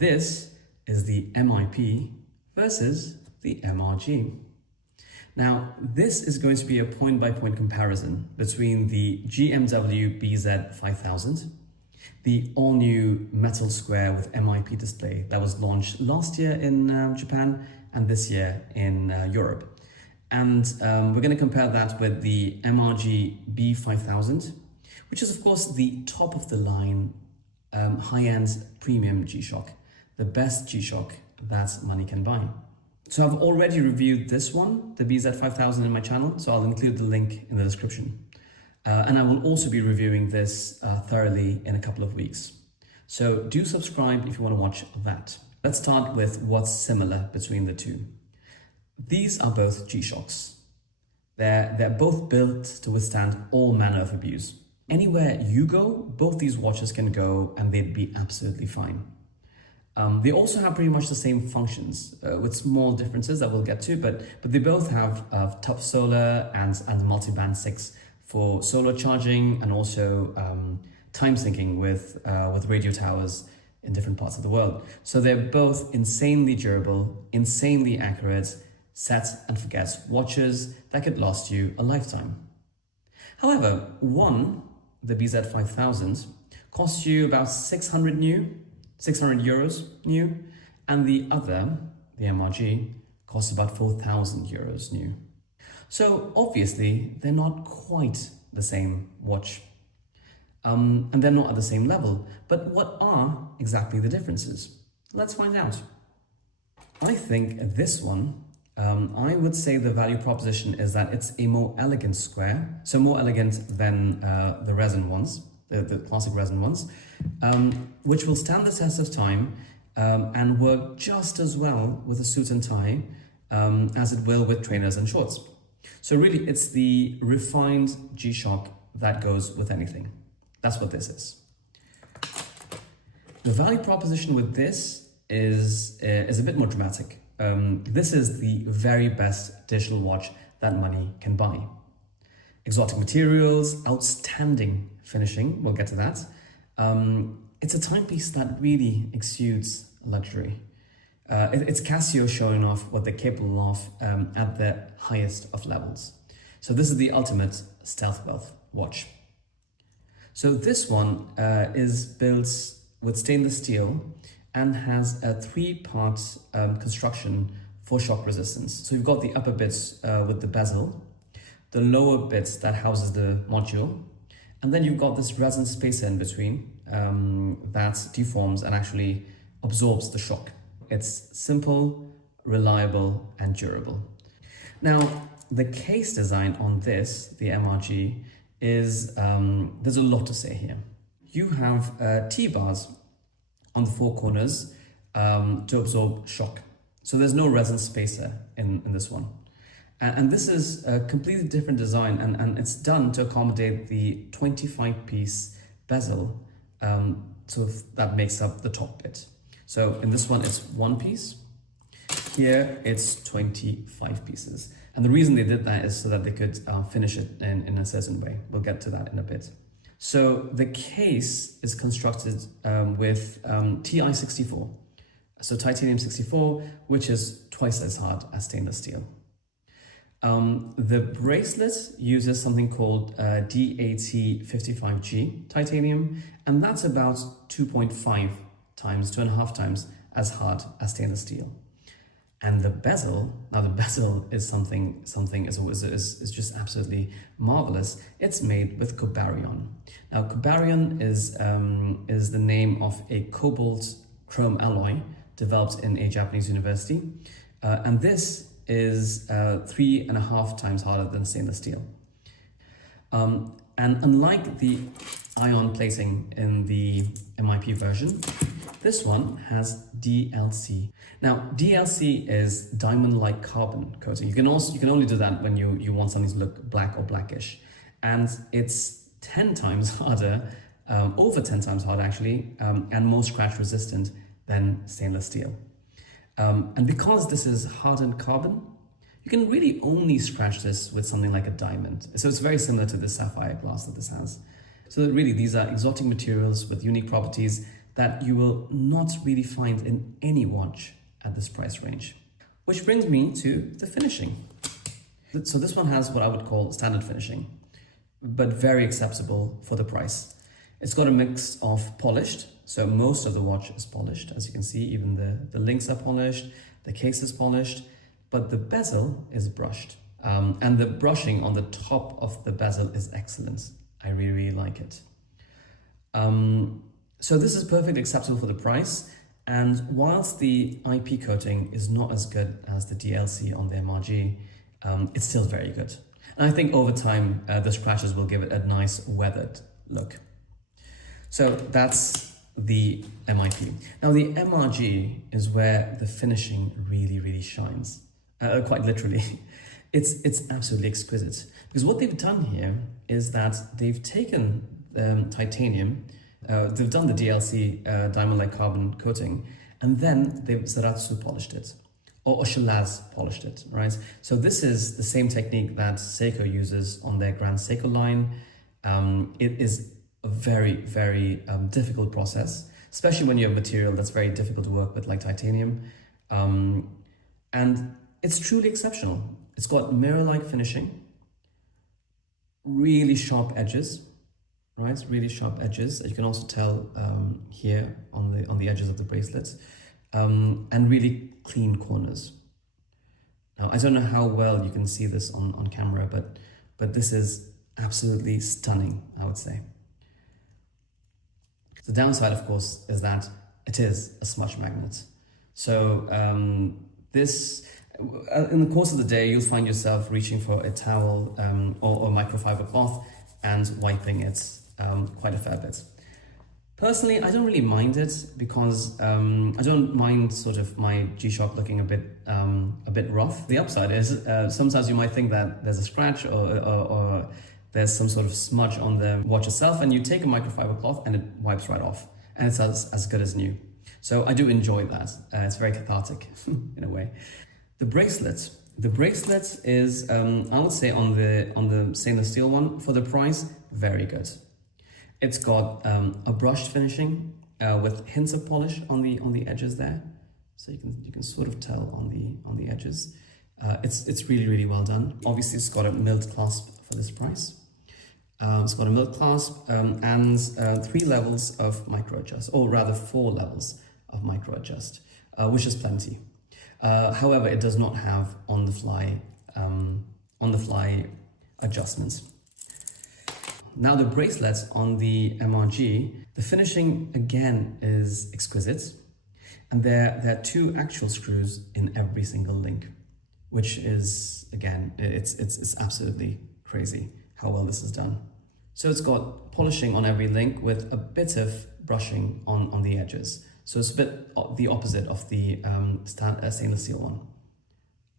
this is the MIP versus the MRG. Now, this is going to be a point-by-point comparison between the GMW BZ5000, the all-new metal square with MIP display that was launched last year in Japan and this year in Europe. And we're going to compare that with the MRG B5000, which is of course the top of the line high-end premium G-Shock, the best G-Shock that money can buy. So I've already reviewed this one, the BZ5000, in my channel, so I'll include the link in the description. And I will also be reviewing this thoroughly in a couple of weeks. So do subscribe if you want to watch that. Let's start with what's similar between the two. These are both G-Shocks. They're both built to withstand all manner of abuse. Anywhere you go, both these watches can go and they'd be absolutely fine. They also have pretty much the same functions with small differences that we'll get to, but they both have tough solar and multi-band 6 for solar charging and also time syncing with radio towers in different parts of the world. So they're both insanely durable, insanely accurate, set and forget watches that could last you a lifetime. However, one, the BZ5000, costs you about 600 euros new, and the other, the MRG, costs about 4,000 euros new. So obviously they're not quite the same watch, and they're not at the same level. But what are exactly the differences? Let's find out. I think this one, I would say the value proposition is that it's a more elegant square, so more elegant than the resin ones, the classic resin ones, which will stand the test of time and work just as well with a suit and tie as it will with trainers and shorts. So really, it's the refined G-Shock that goes with anything. That's what this is. The value proposition with this is a bit more dramatic. This is the very best digital watch that money can buy. Exotic materials, outstanding finishing, we'll get to that. It's a timepiece that really exudes luxury. It's Casio showing off what they're capable of at the highest of levels. So this is the ultimate stealth wealth watch. So this one is built with stainless steel and has a 3-part construction for shock resistance. So you've got the upper bits with the bezel, the lower bits that houses the module, and then you've got this resin spacer in between that deforms and actually absorbs the shock. It's simple, reliable, and durable. Now, the case design on this, the MRG, is, there's a lot to say here. You have T-bars on the 4 corners to absorb shock. So there's no resin spacer in this one. And this is a completely different design, and it's done to accommodate the 25-piece bezel so that makes up the top bit. So in this one, it's 1 piece. Here, it's 25 pieces. And the reason they did that is so that they could finish it in a certain way. We'll get to that in a bit. So the case is constructed with Ti64, so titanium 64, which is twice as hard as stainless steel. The bracelet uses something called DAT55G titanium, and that's about 2.5 times, 2.5 times as hard as stainless steel. And the bezel, now the bezel is something is just absolutely marvelous. It's made with Cobarion. Now Cobarion is the name of a cobalt chrome alloy developed in a Japanese university, and this is 3.5 times harder than stainless steel. And unlike the ion plating in the MIP version, this one has DLC. Now, DLC is diamond-like carbon coating. You can only do that when you want something to look black or blackish, and it's 10 times harder, over 10 times harder actually, and more scratch resistant than stainless steel. And because this is hardened carbon, you can really only scratch this with something like a diamond. So it's very similar to the sapphire glass that this has. So really, these are exotic materials with unique properties that you will not really find in any watch at this price range. Which brings me to the finishing. So this one has what I would call standard finishing, but very acceptable for the price. It's got a mix of polished, so most of the watch is polished, as you can see, even the links are polished, the case is polished, but the bezel is brushed. And the brushing on the top of the bezel is excellent. I really, really like it. So this is perfectly acceptable for the price. And whilst the IP coating is not as good as the DLC on the MRG, it's still very good. And I think over time, the scratches will give it a nice weathered look. So that's the MIP. Now the MRG is where the finishing really, really shines. Quite literally. It's absolutely exquisite. Because what they've done here is that they've taken titanium, they've done the DLC diamond-like carbon coating, and then they've Zaratsu polished it, or Shalaz polished it, right? So this is the same technique that Seiko uses on their Grand Seiko line. It is a very, very difficult process, especially when you have material that's very difficult to work with, like titanium. And it's truly exceptional. It's got mirror-like finishing, really sharp edges, right? Really sharp edges. You can also tell here on the edges of the bracelets, and really clean corners. Now, I don't know how well you can see this on camera, but this is absolutely stunning, I would say. The downside, of course, is that it is a smudge magnet. So this, in the course of the day, you'll find yourself reaching for a towel or a microfiber cloth and wiping it quite a fair bit. Personally, I don't really mind it because I don't mind sort of my G-Shock looking a bit rough. The upside is sometimes you might think that there's a scratch or there's some sort of smudge on the watch itself, and you take a microfiber cloth and it wipes right off, and it's as good as new. So I do enjoy that. It's very cathartic in a way. The bracelet is, I would say on the stainless steel one, for the price, very good. It's got a brushed finishing with hints of polish on the edges there, so you can sort of tell on the edges. It's really, really well done. Obviously, it's got a milled clasp for this price. It's got a milled clasp and 3 levels of micro adjust, or rather 4 levels of micro adjust, which is plenty. However, it does not have on the fly adjustments. Now the bracelets on the MRG, the finishing again is exquisite, and there are 2 actual screws in every single link, which is, again, it's absolutely crazy how well this is done. So it's got polishing on every link with a bit of brushing on the edges. So it's a bit the opposite of the stainless steel one.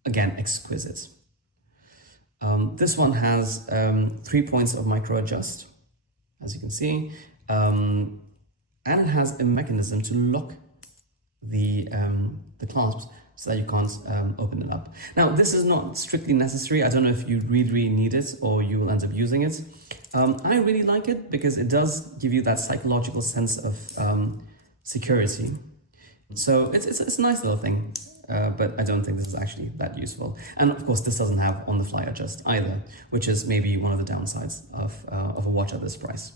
Again, exquisite. This one has 3 points of micro adjust, as you can see, and it has a mechanism to lock the clasps so that you can't open it up. Now, this is not strictly necessary. I don't know if you really need it or you will end up using it. I really like it because it does give you that psychological sense of security. So it's a nice little thing, but I don't think this is actually that useful. And of course, this doesn't have on-the-fly adjust either, which is maybe one of the downsides of a watch at this price.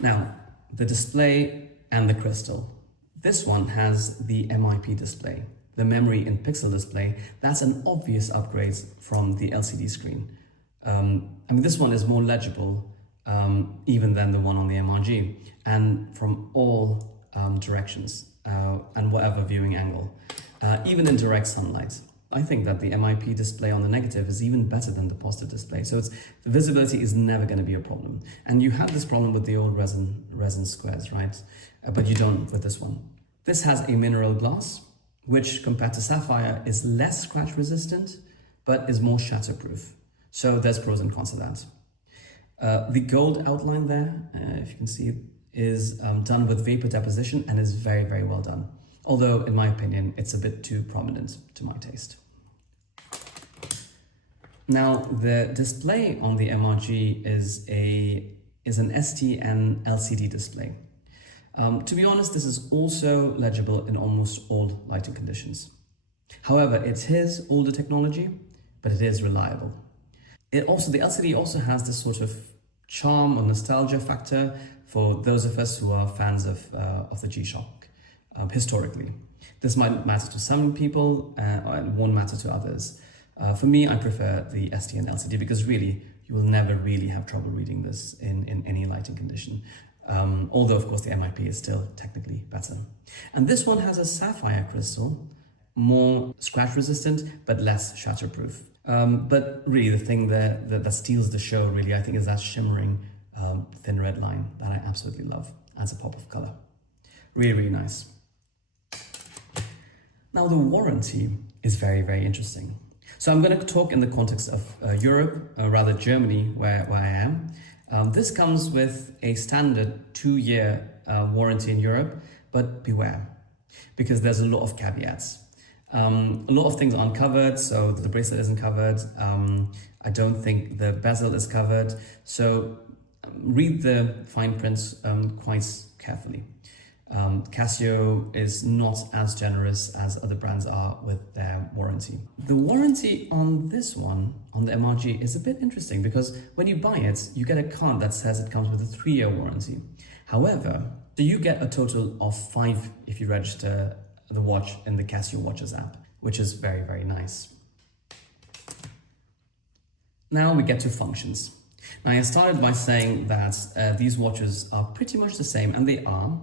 Now, the display and the crystal. This one has the MIP display, the memory in pixel display. That's an obvious upgrade from the LCD screen. I mean, this one is more legible even than the one on the MRG, and from all directions and whatever viewing angle, even in direct sunlight. I think that the MIP display on the negative is even better than the positive display. So the visibility is never going to be a problem. And you had this problem with the old resin squares, right? But you don't with this one. This has a mineral glass, which compared to sapphire is less scratch resistant, but is more shatterproof. So there's pros and cons to that. The gold outline there, if you can see, is done with vapor deposition and is very, very well done. Although, in my opinion, it's a bit too prominent to my taste. Now, the display on the MRG is an STN LCD display. To be honest, this is also legible in almost all lighting conditions. However, it is older technology, but it is reliable. The LCD also has this sort of charm or nostalgia factor for those of us who are fans of the G-Shock historically. This might matter to some people and won't matter to others. For me, I prefer the STN LCD because really, you will never really have trouble reading this in any lighting condition. Although, of course, the MIP is still technically better. And this one has a sapphire crystal, more scratch resistant, but less shatterproof. But really the thing that steals the show really, I think, is that shimmering thin red line that I absolutely love. Adds a pop of color. Really, really nice. Now the warranty is very, very interesting. So I'm going to talk in the context of Europe, rather Germany, where I am. This comes with a standard 2-year warranty in Europe, but beware, because there's a lot of caveats. A lot of things aren't covered, so the bracelet isn't covered. I don't think the bezel is covered. So read the fine prints quite carefully. Casio is not as generous as other brands are with their warranty. The warranty on this one, on the MRG, is a bit interesting because when you buy it, you get a card that says it comes with a 3-year warranty. However, so you get a total of 5 if you register the watch in the Casio Watches app, which is very, very nice. Now we get to functions. Now I started by saying that these watches are pretty much the same, and they are,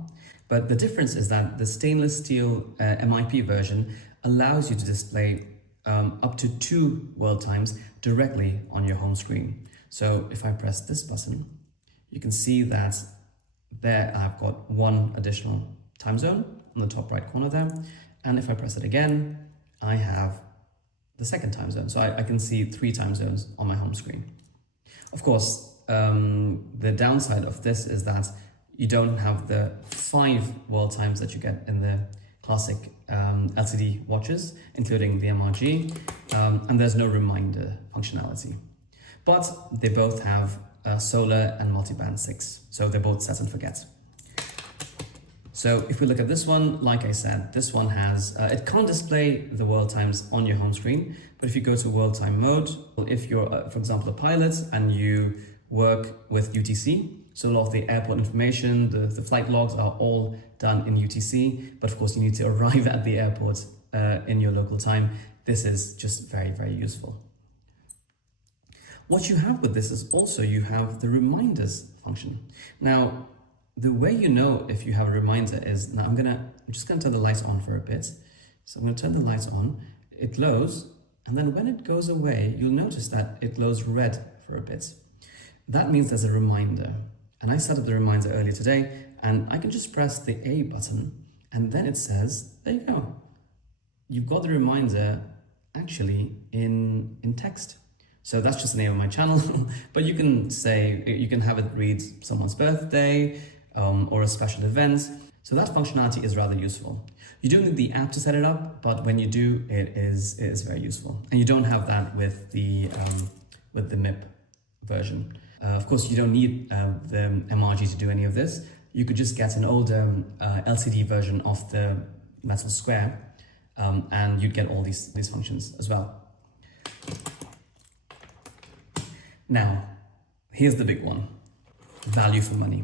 but the difference is that the stainless steel MIP version allows you to display up to 2 world times directly on your home screen. So if I press this button, you can see that there I've got 1 additional time zone on the top right corner there. And if I press it again, I have the 2nd time zone. So I can see 3 time zones on my home screen. Of course, the downside of this is that you don't have the 5 world times that you get in the classic LCD watches, including the MRG, and there's no reminder functionality. But they both have solar and multiband 6, so they're both set and forget. So if we look at this one, like I said, this one has, it can't display the world times on your home screen, but if you go to world time mode, if you're, for example, a pilot and you work with UTC, so a lot of the airport information, the flight logs are all done in UTC, but of course you need to arrive at the airport in your local time. This is just very, very useful. What you have with this is also you have the reminders function. Now, the way you know if you have a reminder is, now I'm just gonna turn the lights on for a bit. So I'm gonna turn the lights on, it glows, and then when it goes away, you'll notice that it glows red for a bit. That means there's a reminder. And I set up the reminder earlier today, and I can just press the A button, and then it says, there you go. You've got the reminder actually in text. So that's just the name of my channel, but you can say, you can have it read someone's birthday or a special event. So that functionality is rather useful. You do need the app to set it up, but when you do, it is very useful. And you don't have that with the MIP version. Of course, you don't need the MRG to do any of this. You could just get an older LCD version of the metal square and you'd get all these functions as well. Now, here's the big one, value for money.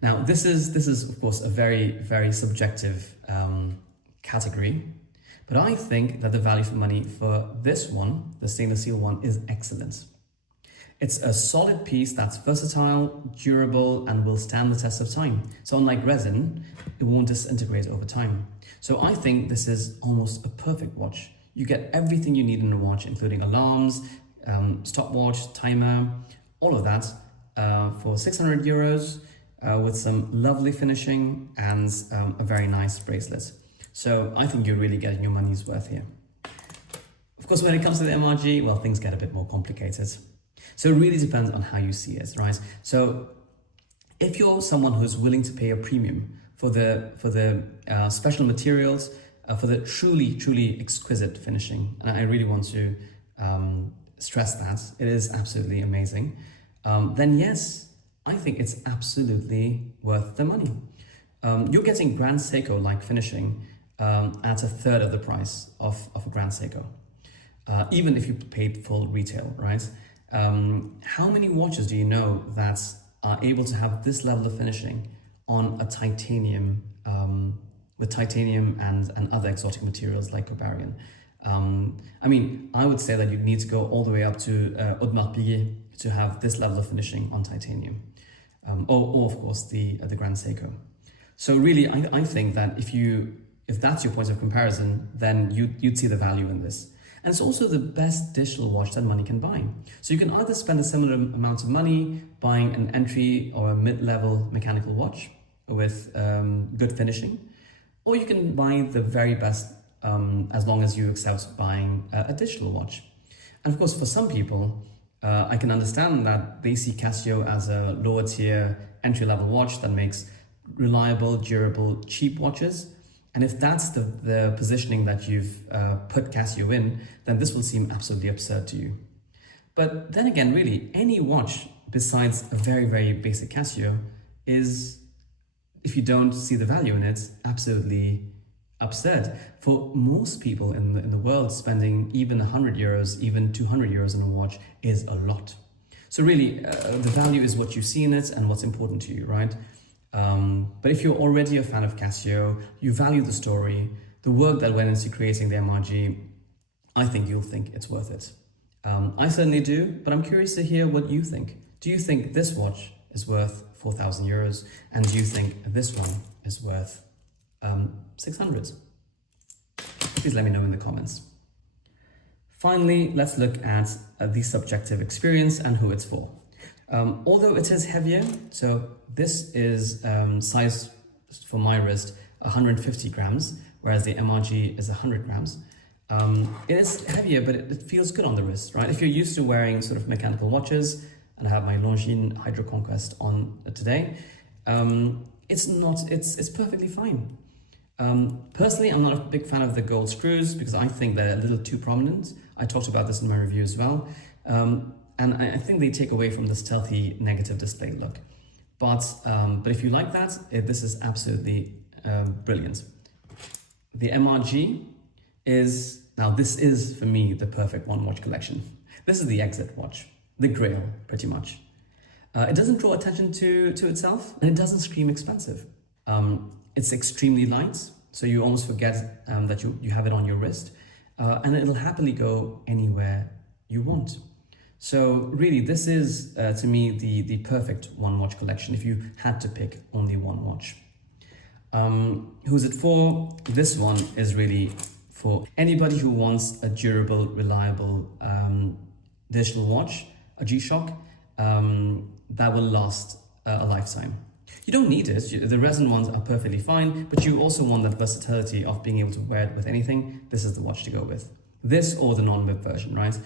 Now, this is of course a very, very subjective category, but I think that the value for money for this one, the stainless steel one, is excellent. It's a solid piece that's versatile, durable, and will stand the test of time. So unlike resin, it won't disintegrate over time. So I think this is almost a perfect watch. You get everything you need in a watch, including alarms, stopwatch, timer, all of that for 600 euros with some lovely finishing and a very nice bracelet. So I think you're really getting your money's worth here. Of course, when it comes to the MRG, well, things get a bit more complicated. So it really depends on how you see it, right? So if you're someone who's willing to pay a premium for the special materials, for the truly exquisite finishing, and I really want to stress that, it is absolutely amazing, then yes, I think it's absolutely worth the money. you're getting Grand Seiko-like finishing at a third of the price of a Grand Seiko, even if you paid full retail, right? How many watches do you know that are able to have this level of finishing on a titanium, with titanium and other exotic materials like Cobarion? I mean, I would say that you need to go all the way up to Audemars Piguet to have this level of finishing on titanium, or of course the Grand Seiko. So really, I think that if that's your point of comparison, then you'd see the value in this. And it's also the best digital watch that money can buy. So you can either spend a similar amount of money buying an entry or a mid-level mechanical watch with good finishing, or you can buy the very best as long as you accept buying a digital watch. And of course, for some people, I can understand that they see Casio as a lower tier entry-level watch that makes reliable, durable, cheap watches. And if that's the positioning that you've put Casio in, then this will seem absolutely absurd to you. But then again, really, any watch besides a very, very basic Casio is, if you don't see the value in it, absolutely absurd. For most people in the world, spending even 100 euros, even 200 euros on a watch is a lot. So really, the value is what you see in it and what's important to you, right? But if you're already a fan of Casio, you value the story, the work that went into creating the MRG, I think you'll think it's worth it. I certainly do, but I'm curious to hear what you think. Do you think this watch is worth 4,000 euros? And do you think this one is worth 600? Please let me know in the comments. Finally, let's look at the subjective experience and who it's for. Although it is heavier, so this is size for my wrist 150 grams, whereas the MRG is 100 grams. It is heavier, but it feels good on the wrist, right? If you're used to wearing sort of mechanical watches, and I have my Longines Hydro Conquest on today, it's perfectly fine. Personally, I'm not a big fan of the gold screws because I think they're a little too prominent. I talked about this in my review as well. And I think they take away from the stealthy negative display look. But if you like that, this is absolutely brilliant. The MRG is, now this is for me the perfect one watch collection. This is the exit watch, the grail pretty much. It doesn't draw attention to itself, and it doesn't scream expensive. It's extremely light, so you almost forget that you have it on your wrist, and it'll happily go anywhere you want. So really, this is, to me, the perfect one watch collection if you had to pick only one watch. Who's it for? This one is really for anybody who wants a durable, reliable digital watch, a G-Shock, that will last a lifetime. You don't need it. The resin ones are perfectly fine, but you also want that versatility of being able to wear it with anything. This is the watch to go with. This or the non-MIP version, right?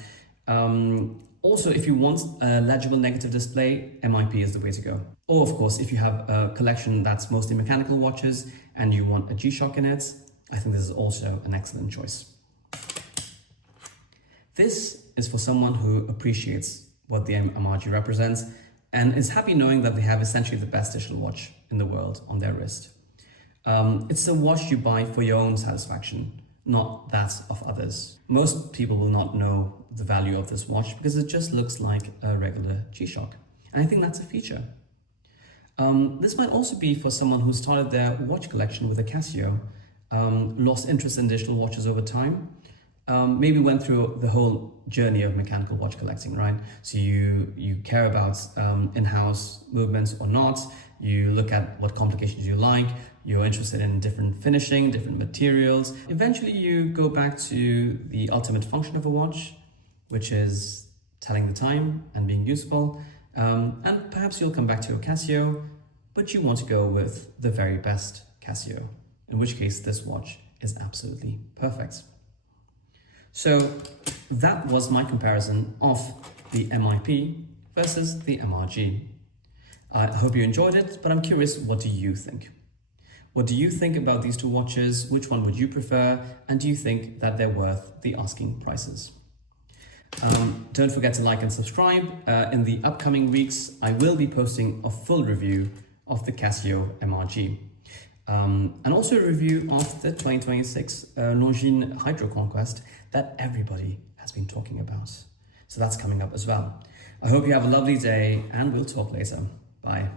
Also, if you want a legible negative display, MIP is the way to go. Or of course, if you have a collection that's mostly mechanical watches and you want a G-Shock in it, I think this is also an excellent choice. This is for someone who appreciates what the MRG represents and is happy knowing that they have essentially the best digital watch in the world on their wrist. It's a watch you buy for your own satisfaction, not that of others. Most people will not know the value of this watch because it just looks like a regular G-Shock. And I think that's a feature. This might also be for someone who started their watch collection with a Casio, lost interest in digital watches over time, maybe went through the whole journey of mechanical watch collecting, right? So you care about in-house movements or not, you look at what complications you like, you're interested in different finishing, different materials. Eventually you go back to the ultimate function of a watch, which is telling the time and being useful. And perhaps you'll come back to your Casio, but you want to go with the very best Casio, in which case this watch is absolutely perfect. So that was my comparison of the MIP versus the MRG. I hope you enjoyed it, but I'm curious, what do you think? What do you think about these two watches? Which one would you prefer? And do you think that they're worth the asking prices? Don't forget to like and subscribe. In the upcoming weeks, I will be posting a full review of the Casio MRG. and also a review of the 2026 Longines Hydro Conquest that everybody has been talking about. So that's coming up as well. I hope you have a lovely day, and we'll talk later. Bye.